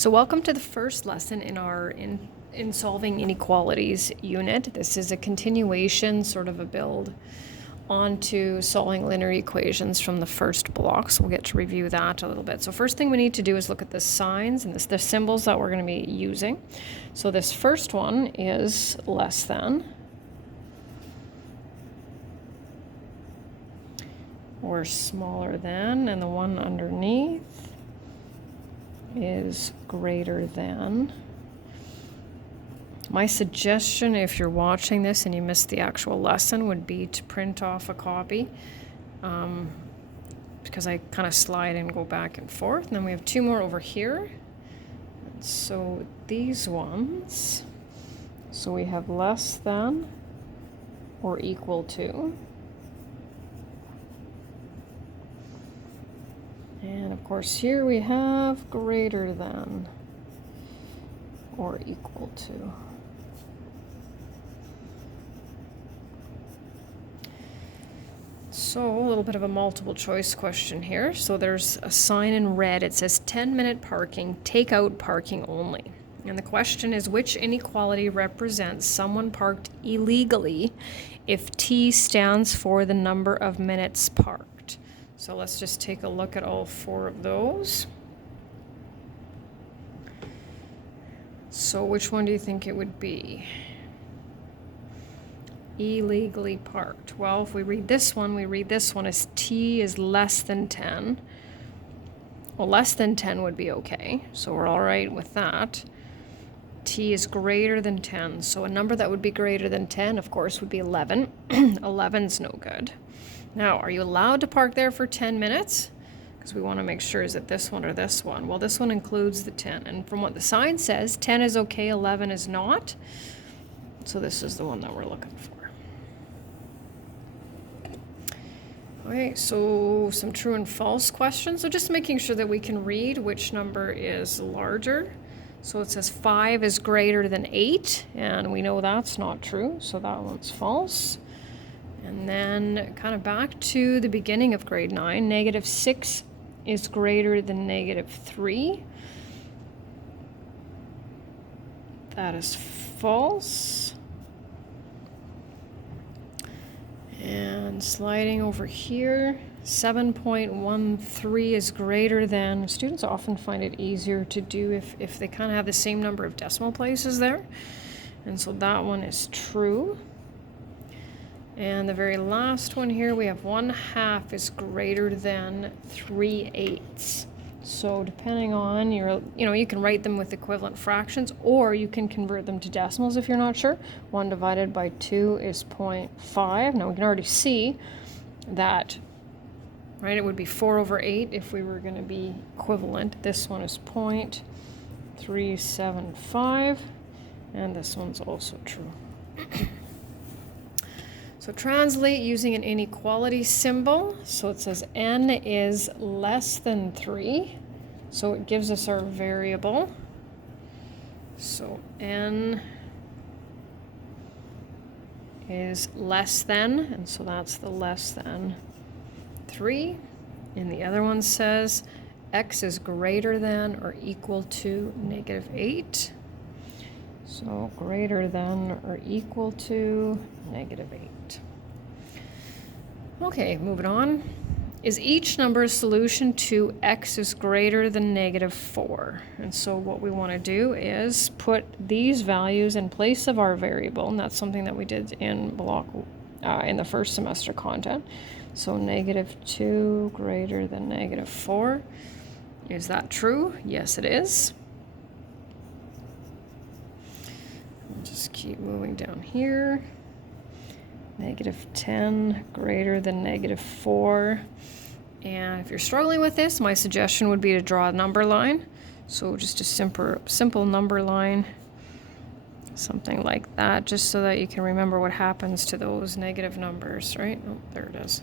So welcome to the first lesson in our in solving inequalities unit. This is a continuation, sort of a build onto solving linear equations from the first block. So we'll get to review that a little bit. So first thing we need to do is look at the signs and the symbols that we're going to be using. So this first one is less than, or smaller than, and the one underneath is greater than. My suggestion, if you're watching this and you missed the actual lesson, would be to print off a copy, because I kind of slide and go back and forth. And then we have two more over here. And so these ones, so we have less than or equal to. And of course here we have greater than or equal to. So a little bit of a multiple choice question here. So there's a sign in red. It says 10-minute parking, take out parking only. And the question is, which inequality represents someone parked illegally if T stands for the number of minutes parked? So let's just take a look at all four of those. So which one do you think it would be? Illegally parked. Well, if we read this one as T is less than 10. Well, less than 10 would be okay. So we're all right with that. T is greater than 10. So a number that would be greater than 10, of course, would be 11. 11's no good. Now, are you allowed to park there for 10 minutes? Because we want to make sure, is it this one or this one? Well, this one includes the 10. And from what the sign says, 10 is okay, 11 is not. So this is the one that we're looking for. Okay, so some true and false questions. So just making sure that we can read which number is larger. So it says 5 is greater than 8, and we know that's not true, so that one's false. And then kind of back to the beginning of grade 9, -6 is greater than -3. That is false. And sliding over here, 7.13 is greater than. Students often find it easier to do if they kind of have the same number of decimal places there. And so that one is true. And the very last one here, we have 1/2 is greater than 3/8. So depending on you can write them with equivalent fractions, or you can convert them to decimals if you're not sure. 1 divided by 2 is 0.5. Now we can already see that, right, it would be 4/8 if we were going to be equivalent. This one is 0.375, and this one's also true. So translate using an inequality symbol. So it says n is less than 3. So it gives us our variable. So n is less than, and so that's the less than 3. And the other one says x is greater than or equal to -8. So greater than or equal to -8. Okay, moving on. Is each number a solution to x is greater than -4? And so what we want to do is put these values in place of our variable, and that's something that we did in block in the first semester content. So -2 greater than -4. Is that true? Yes, it is. We'll just keep moving down here. -10 greater than -4. And if you're struggling with this, my suggestion would be to draw a number line. So just a simple number line, something like that, just so that you can remember what happens to those negative numbers, right? Oh, there it is.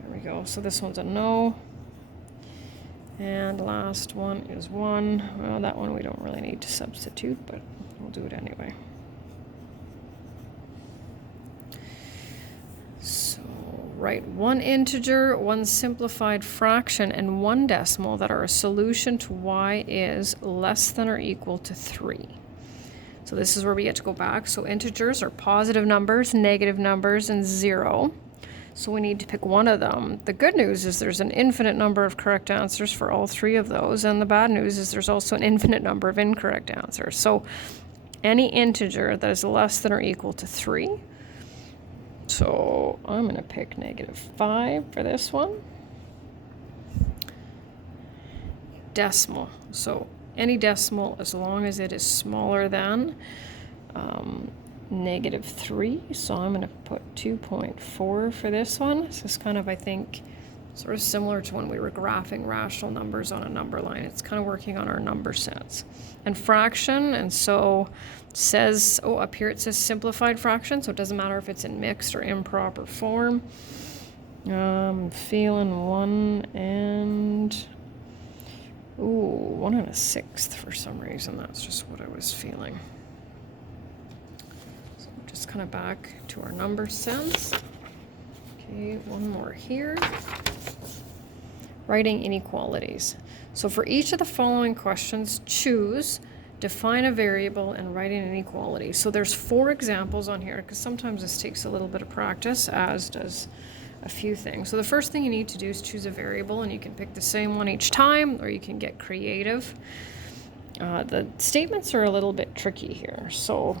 There we go. So this one's a no. And last one is 1. Well, that one we don't really need to substitute, but we'll do it anyway. Write one integer, one simplified fraction, and one decimal that are a solution to y is less than or equal to 3. So this is where we get to go back. So integers are positive numbers, negative numbers, and 0. So we need to pick one of them. The good news is there's an infinite number of correct answers for all 3 of those, and the bad news is there's also an infinite number of incorrect answers. So any integer that is less than or equal to 3. So I'm going to pick -5 for this one. Decimal. So any decimal as long as it is smaller than -3. So I'm going to put 2.4 for this one. This is kind of, I think, sort of similar to when we were graphing rational numbers on a number line. It's kind of working on our number sets. And fraction, and so it says, oh, up here it says simplified fraction, so it doesn't matter if it's in mixed or improper form. I'm feeling 1 1/6 for some reason. That's just what I was feeling. So just kind of back to our number sets. Okay, one more here. Writing inequalities. So for each of the following questions, choose, define a variable, and write an inequality. So there's 4 examples on here, because sometimes this takes a little bit of practice, as does a few things. So the first thing you need to do is choose a variable, and you can pick the same one each time, or you can get creative. The statements are a little bit tricky here. So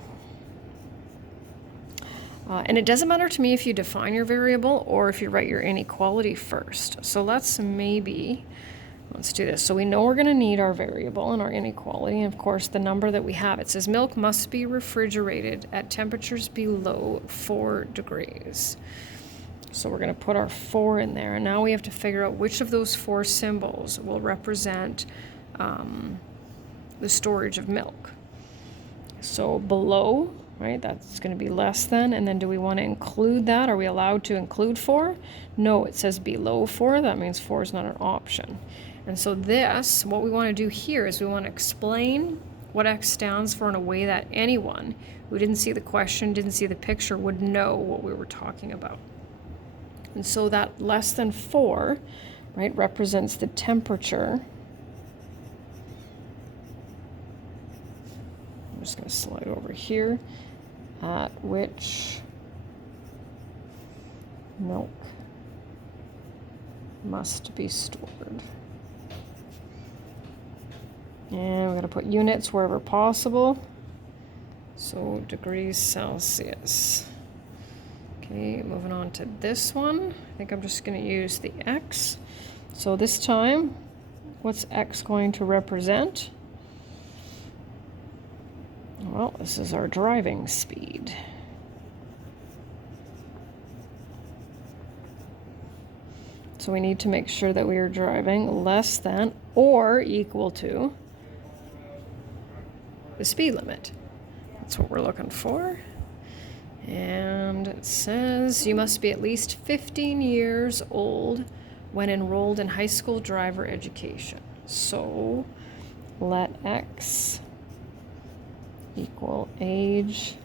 and it doesn't matter to me if you define your variable or if you write your inequality first. So let's do this. So we know we're going to need our variable and our inequality, and of course the number that we have. It says milk must be refrigerated at temperatures below 4 degrees. So we're going to put our 4 in there, and now we have to figure out which of those 4 symbols will represent the storage of milk. So below, right, that's going to be less than, and then do we want to include that? Are we allowed to include 4? No, it says below 4. That means 4 is not an option. And so this, what we want to do here is we want to explain what X stands for in a way that anyone who didn't see the question, didn't see the picture, would know what we were talking about. And so that less than 4, right, represents the temperature. I'm just going to slide over here, at which milk must be stored. And we're going to put units wherever possible. So degrees Celsius. Okay, moving on to this one. I think I'm just going to use the X. So this time, what's X going to represent? Well, this is our driving speed. So we need to make sure that we are driving less than or equal to the speed limit. That's what we're looking for. And it says you must be at least 15 years old when enrolled in high school driver education. So let X equal age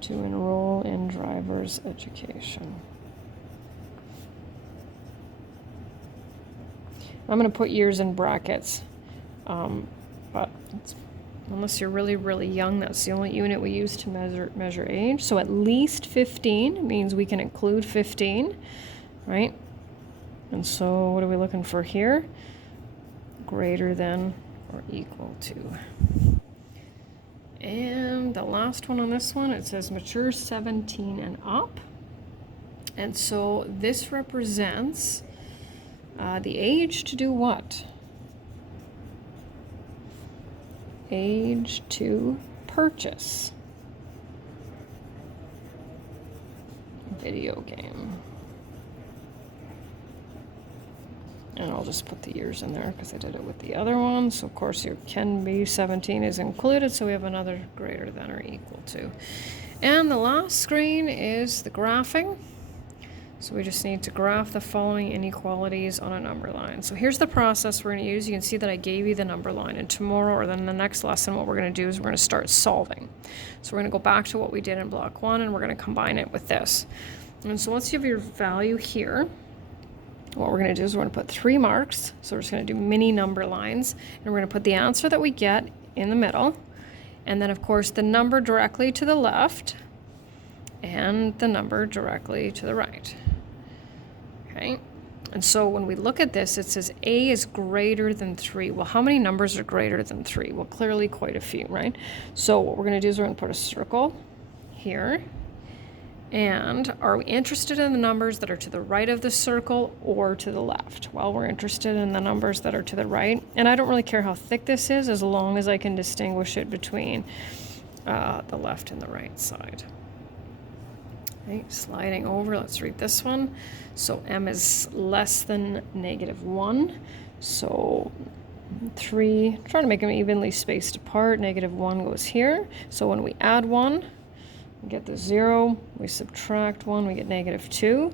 to enroll in driver's education. I'm going to put years in brackets, but unless you're really, really young, that's the only unit we use to measure age. So at least 15 means we can include 15, right? And so what are we looking for here? Greater than or equal to. And the last one on this one, it says mature 17 and up. And so this represents the age to do what? Age to purchase a video game. And I'll just put the years in there because I did it with the other one. So of course your can be 17 is included, so we have another greater than or equal to. And the last screen is the graphing. So we just need to graph the following inequalities on a number line. So here's the process we're going to use. You can see that I gave you the number line, and tomorrow or then the next lesson what we're going to do is we're going to start solving. So we're going to go back to what we did in block 1 and we're going to combine it with this. And so once you have your value here, what we're going to do is we're going to put 3 marks. So we're just going to do mini number lines, and we're going to put the answer that we get in the middle, and then of course the number directly to the left and the number directly to the right. Okay, and so when we look at this, it says A is greater than 3. Well, how many numbers are greater than 3? Well, clearly quite a few, right? So what we're going to do is we're going to put a circle here. And are we interested in the numbers that are to the right of the circle or to the left? Well, we're interested in the numbers that are to the right. And I don't really care how thick this is as long as I can distinguish it between the left and the right side. Okay, sliding over, let's read this one. So m is less than -1. So 3, trying to make them evenly spaced apart. -1 goes here. So when we add 1, we get the 0. We subtract 1, we get -2.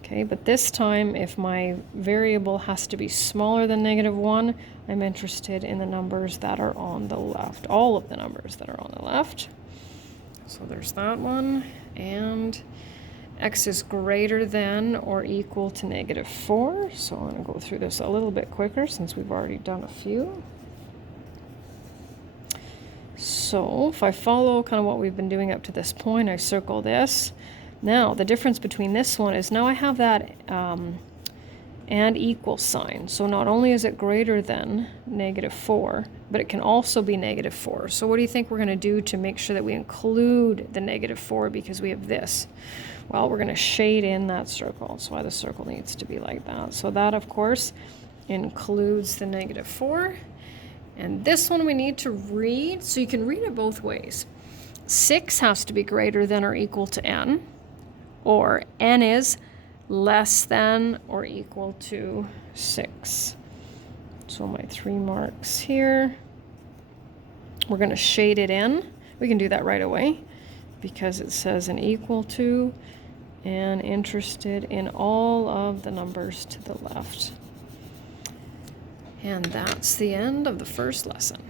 Okay, but this time if my variable has to be smaller than -1, I'm interested in the numbers that are on the left, all of the numbers that are on the left. So there's that one. And x is greater than or equal to -4. So I'm going to go through this a little bit quicker since we've already done a few. So if I follow kind of what we've been doing up to this point, I circle this. Now the difference between this one is now I have that and equal sign. So not only is it greater than -4, but it can also be -4. So what do you think we're going to do to make sure that we include the -4 because we have this? Well, we're going to shade in that circle. That's why the circle needs to be like that. So that, of course, includes the -4. And this one we need to read, so you can read it both ways. 6 has to be greater than or equal to n, or n is less than or equal to 6. So my 3 marks here. We're going to shade it in. We can do that right away because it says an equal to and interested in all of the numbers to the left. And that's the end of the first lesson.